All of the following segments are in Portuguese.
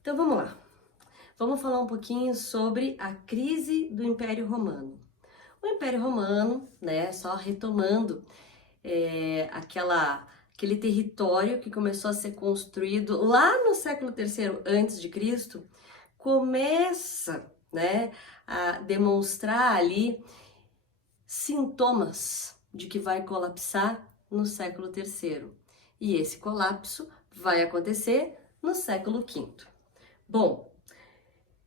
Então vamos lá. Vamos falar um pouquinho sobre a crise do Império Romano. O Império Romano, né, só retomando aquele território que começou a ser construído lá no século III antes de Cristo, começa, né, a demonstrar ali sintomas de que vai colapsar no século III. E esse colapso vai acontecer no século V. Bom,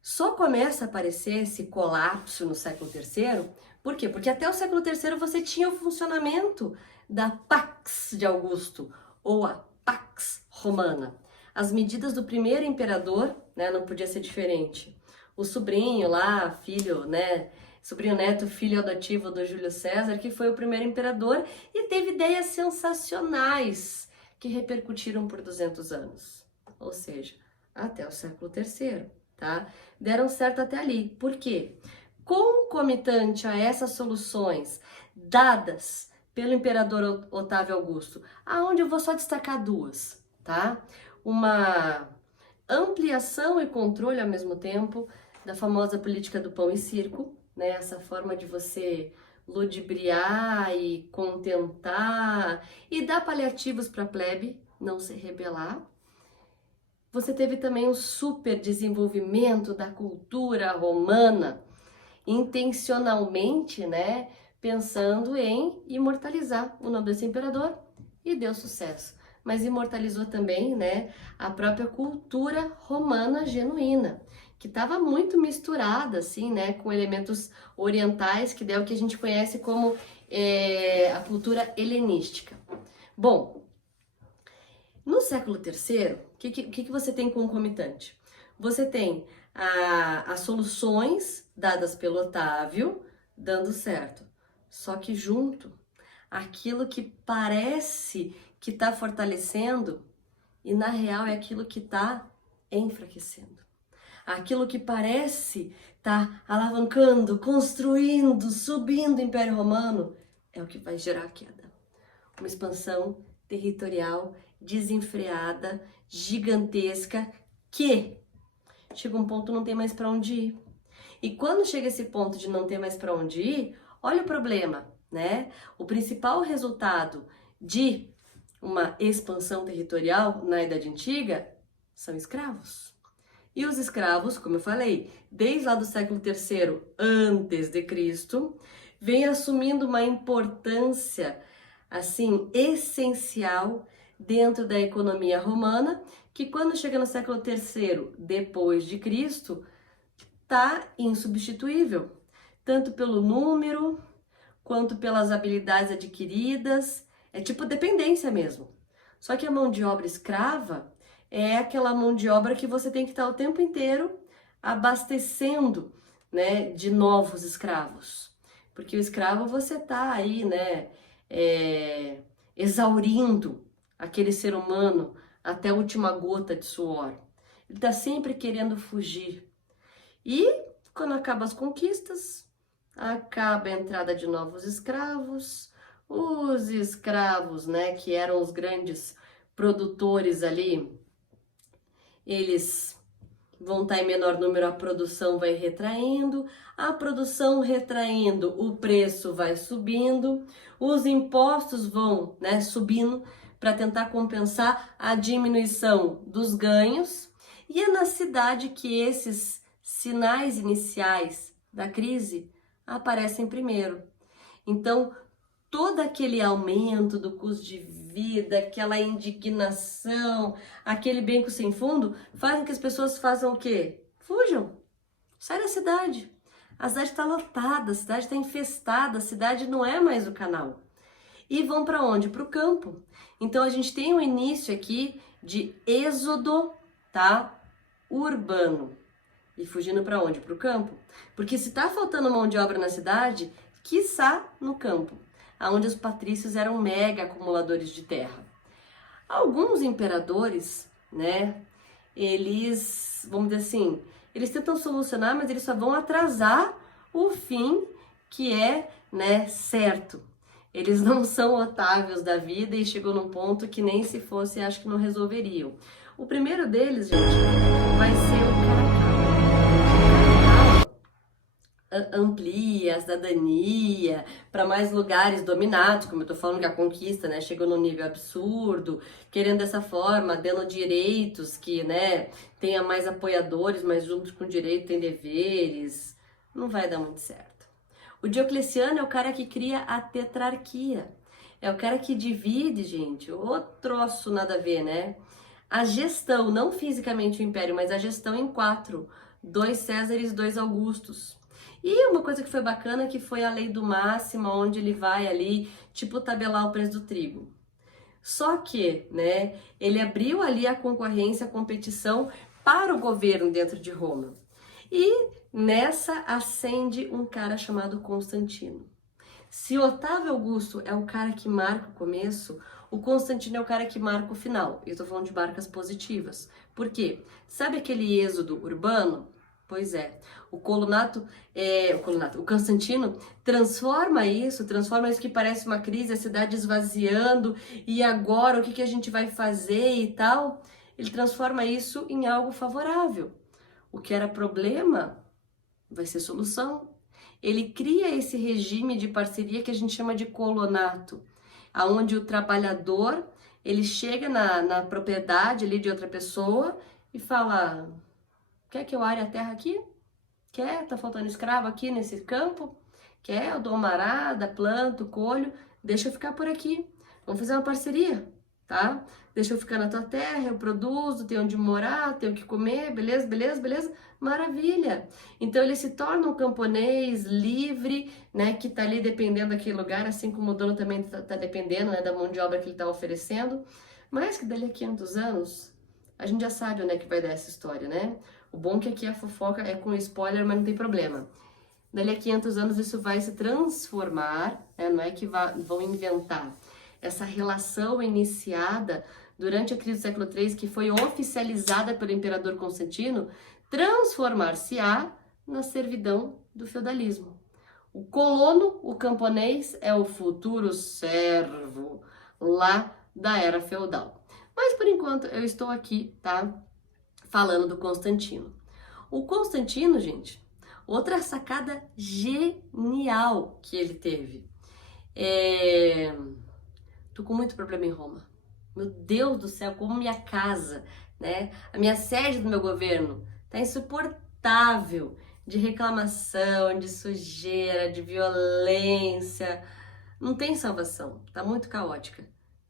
só começa a aparecer esse colapso no século III, por quê? Porque até o século III você tinha o funcionamento da Pax de Augusto, ou a Pax Romana. As medidas do primeiro imperador, né, não podia ser diferente. O sobrinho lá, filho, né, sobrinho neto, filho adotivo do Júlio César, que foi o primeiro imperador e teve ideias sensacionais que repercutiram por 200 anos. Ou seja, até o século III. Tá? Deram certo até ali. Por quê? Concomitante a essas soluções dadas pelo imperador Otávio Augusto, aonde eu vou só destacar duas, tá? Uma ampliação e controle ao mesmo tempo da famosa política do pão e circo, né? Essa forma de você ludibriar e contentar e dar paliativos para a plebe não se rebelar. Você teve também o super desenvolvimento da cultura romana, intencionalmente, né, pensando em imortalizar o nome desse imperador e deu sucesso. Mas imortalizou também, né, a própria cultura romana genuína, que estava muito misturada, assim, né, com elementos orientais, que é o que a gente conhece como a cultura helenística. Bom, no século III, o que você tem concomitante? Você tem as soluções dadas pelo Otávio dando certo. Só que junto, aquilo que parece que está fortalecendo e na real é aquilo que está enfraquecendo. Aquilo que parece estar alavancando, construindo, subindo o Império Romano é o que vai gerar a queda. Uma expansão territorial desenfreada, gigantesca, que chega um ponto não tem mais para onde ir. E quando chega esse ponto de não ter mais para onde ir, olha o problema, né? O principal resultado de uma expansão territorial na Idade Antiga são escravos. E os escravos, como eu falei, desde lá do século III antes de Cristo, vem assumindo uma importância assim essencial dentro da economia romana, que quando chega no século III depois de Cristo, tá insubstituível, tanto pelo número quanto pelas habilidades adquiridas, é tipo dependência mesmo. Só que a mão de obra escrava é aquela mão de obra que você tem que estar o tempo inteiro abastecendo, né, de novos escravos. Porque o escravo você tá aí, né, exaurindo aquele ser humano até a última gota de suor. Ele tá sempre querendo fugir. E quando acabam as conquistas, acaba a entrada de novos escravos, os escravos, né, que eram os grandes produtores ali, eles vão estar em menor número, a produção vai retraindo, a produção retraindo, o preço vai subindo, os impostos vão, né, subindo para tentar compensar a diminuição dos ganhos, e é na cidade que esses sinais iniciais da crise aparecem primeiro. Então, todo aquele aumento do custo de vida, aquela indignação, aquele beco sem fundo, fazem que as pessoas façam o quê? Fujam, sai da cidade. A cidade está lotada, a cidade está infestada, a cidade não é mais o canal. E vão para onde? Para o campo. Então a gente tem um início aqui de êxodo, tá? Urbano. E fugindo para onde? Para o campo. Porque se está faltando mão de obra na cidade, quiçá no campo, onde os patrícios eram mega acumuladores de terra. Alguns imperadores, né, eles, vamos dizer assim, eles tentam solucionar, mas eles só vão atrasar o fim que é, né, certo. Eles não são Otávios da vida e chegou num ponto que nem se fosse, acho que não resolveriam. O primeiro deles, gente, vai ser o Caracal. Amplia a cidadania para mais lugares dominados, como eu tô falando que a conquista, né, chegou num nível absurdo, querendo dessa forma, dando direitos que, né, tenha mais apoiadores, mas junto com o direito tem deveres. Não vai dar muito certo. O Diocleciano é o cara que cria a tetrarquia. É o cara que divide, gente, o troço nada a ver, né? A gestão, não fisicamente o império, mas a gestão em 4. 2 Césares, 2 Augustos. E uma coisa que foi bacana que foi a lei do máximo, onde ele vai ali, tipo, tabelar o preço do trigo. Só que, né, ele abriu ali a concorrência, a competição para o governo dentro de Roma. E nessa acende um cara chamado Constantino. Se Otávio Augusto é o cara que marca o começo, o Constantino é o cara que marca o final. Eu tô falando de marcas positivas. Por quê? Sabe aquele êxodo urbano? Pois é. O Constantino transforma isso que parece uma crise, a cidade esvaziando, e agora o que a gente vai fazer e tal? Ele transforma isso em algo favorável. O que era problema vai ser solução. Ele cria esse regime de parceria que a gente chama de colonato, aonde o trabalhador, ele chega na propriedade ali de outra pessoa e fala: quer que eu are a terra aqui? Quer? Tá faltando escravo aqui nesse campo? Quer? Eu dou uma arada, planto, colho, deixa eu ficar por aqui. Vamos fazer uma parceria, tá? Deixa eu ficar na tua terra, eu produzo, tenho onde morar, tenho o que comer, beleza, beleza, beleza? Maravilha! Então ele se torna um camponês livre, né, que tá ali dependendo daquele lugar, assim como o dono também tá dependendo, né, da mão de obra que ele tá oferecendo. Mas que dali a 500 anos, a gente já sabe onde é que vai dar essa história, né? O bom é que aqui a fofoca é com spoiler, mas não tem problema. Dali a 500 anos isso vai se transformar, né? Não é que vão inventar. Essa relação iniciada durante a crise do século III, que foi oficializada pelo imperador Constantino, transformar-se-á na servidão do feudalismo. O colono, o camponês, é o futuro servo lá da era feudal. Mas por enquanto eu estou aqui, tá? Falando do Constantino. O Constantino, gente, outra sacada genial que ele teve. Tô com muito problema em Roma. Meu Deus do céu, como minha casa, né? A minha sede do meu governo tá insuportável de reclamação, de sujeira, de violência. Não tem salvação, tá muito caótica.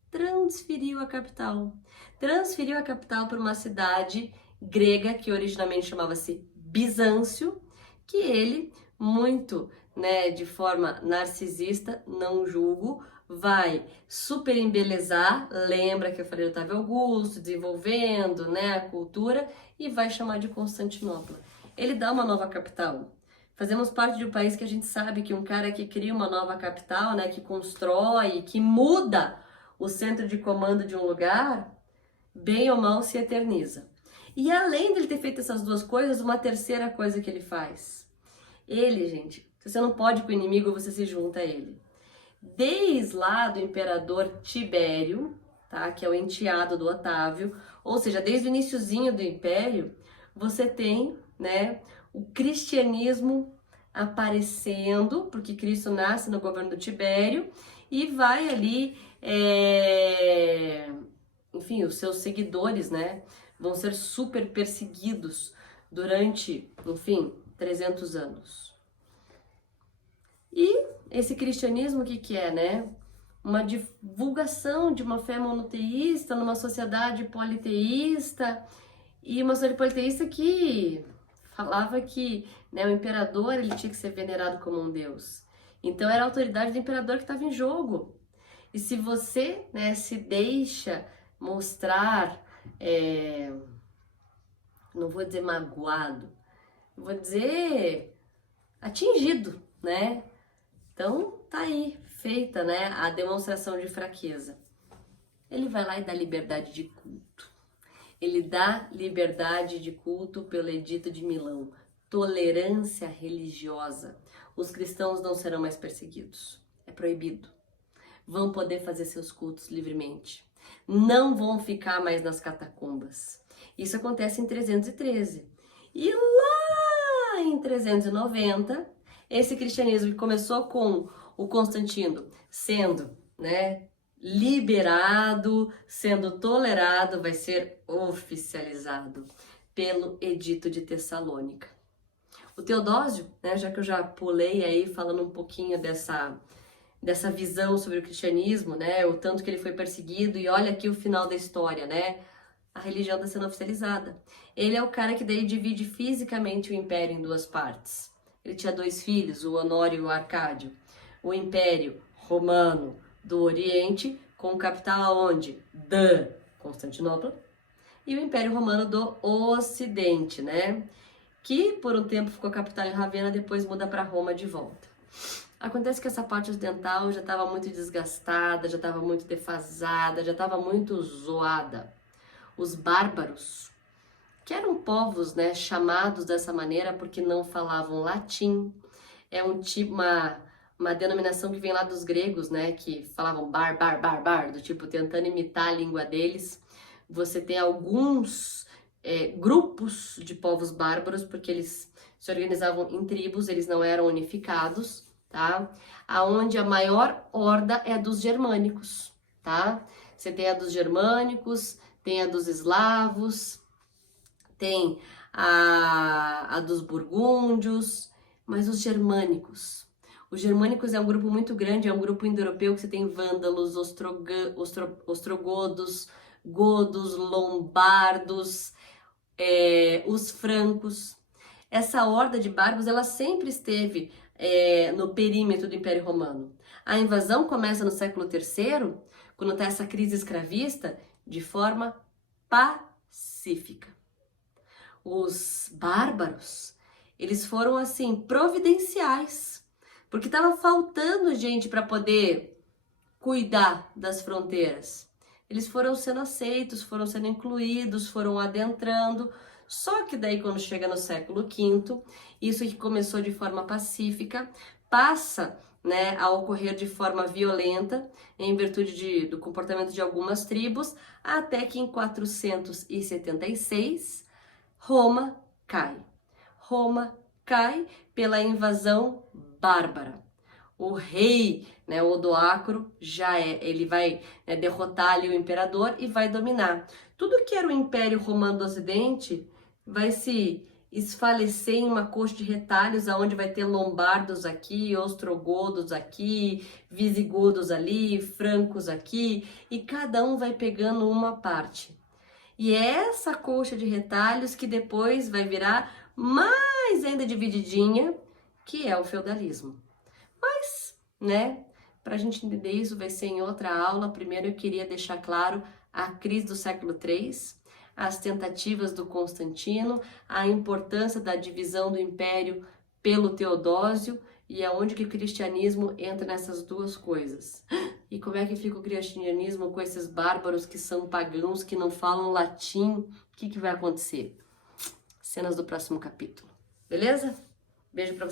Transferiu a capital. Transferiu a capital para uma cidade grega que originalmente chamava-se Bizâncio, que ele, muito, né, de forma narcisista, não julgo, vai super embelezar, lembra que eu falei do Otávio Augusto, desenvolvendo, né, a cultura, e vai chamar de Constantinopla. Ele dá uma nova capital. Fazemos parte de um país que a gente sabe que um cara que cria uma nova capital, né, que constrói, que muda o centro de comando de um lugar, bem ou mal se eterniza. E além dele ter feito essas duas coisas, uma terceira coisa que ele faz. Ele, gente, se você não pode com o inimigo, você se junta a ele. Desde lá do imperador Tibério, tá, que é o enteado do Otávio, ou seja, desde o iniciozinho do império, você tem, né, o cristianismo aparecendo, porque Cristo nasce no governo do Tibério, e vai ali, enfim, os seus seguidores, né, vão ser super perseguidos durante, enfim, 300 anos. E esse cristianismo, o que é, né? Uma divulgação de uma fé monoteísta numa sociedade politeísta, e uma sociedade politeísta que falava que, né, o imperador ele tinha que ser venerado como um deus. Então era a autoridade do imperador que estava em jogo. E se você, né, se deixa mostrar, não vou dizer magoado, vou dizer atingido, né? Então tá aí, feita, né, a demonstração de fraqueza. Ele vai lá e dá liberdade de culto. Ele dá liberdade de culto pelo Edito de Milão. Tolerância religiosa. Os cristãos não serão mais perseguidos. É proibido. Vão poder fazer seus cultos livremente. Não vão ficar mais nas catacumbas. Isso acontece em 313. E lá em 390, esse cristianismo que começou com o Constantino sendo, né, liberado, sendo tolerado, vai ser oficializado pelo Edito de Tessalônica. O Teodósio, né, já que eu já pulei aí falando um pouquinho dessa visão sobre o cristianismo, né, o tanto que ele foi perseguido, e olha aqui o final da história, né, a religião está sendo oficializada. Ele é o cara que daí divide fisicamente o império em duas partes. Ele tinha 2 filhos, o Honório e o Arcádio. O Império Romano do Oriente, com capital aonde? Constantinopla. E o Império Romano do Ocidente, né? Que por um tempo ficou capital em Ravenna, depois muda para Roma de volta. Acontece que essa parte ocidental já estava muito desgastada, já estava muito defasada, já estava muito zoada. Os bárbaros, que eram povos, né, chamados dessa maneira porque não falavam latim, é uma denominação que vem lá dos gregos, né, que falavam bar, do tipo tentando imitar a língua deles. Você tem alguns grupos de povos bárbaros, porque eles se organizavam em tribos, eles não eram unificados, tá? Aonde a maior horda é dos germânicos, tá? Você tem a dos germânicos, tem a dos eslavos, tem a dos burgúndios, mas os germânicos. Os germânicos é um grupo muito grande, é um grupo indo-europeu que você tem vândalos, ostrogodos, godos, lombardos, os francos. Essa horda de bárbaros, ela sempre esteve no perímetro do Império Romano. A invasão começa no século III, quando está essa crise escravista, de forma pacífica. Os bárbaros, eles foram assim providenciais, porque estava faltando gente para poder cuidar das fronteiras. Eles foram sendo aceitos, foram sendo incluídos, foram adentrando. Só que daí quando chega no século V, isso que começou de forma pacífica passa, né, a ocorrer de forma violenta em virtude do comportamento de algumas tribos, até que em 476 Roma cai. Roma cai pela invasão bárbara. O rei, né, Odoacro, ele vai derrotar ali o imperador e vai dominar. Tudo que era o Império Romano do Ocidente vai se esfalecer em uma coxa de retalhos, aonde vai ter lombardos aqui, ostrogodos aqui, visigodos ali, francos aqui, e cada um vai pegando uma parte. E é essa coxa de retalhos que depois vai virar mais ainda divididinha, que é o feudalismo. Mas, né, para a gente entender isso vai ser em outra aula. Primeiro eu queria deixar claro a crise do século III, as tentativas do Constantino, a importância da divisão do império pelo Teodósio e aonde que o cristianismo entra nessas duas coisas. E como é que fica o cristianismo com esses bárbaros que são pagãos, que não falam latim? O que vai acontecer? Cenas do próximo capítulo. Beleza? Beijo pra vocês.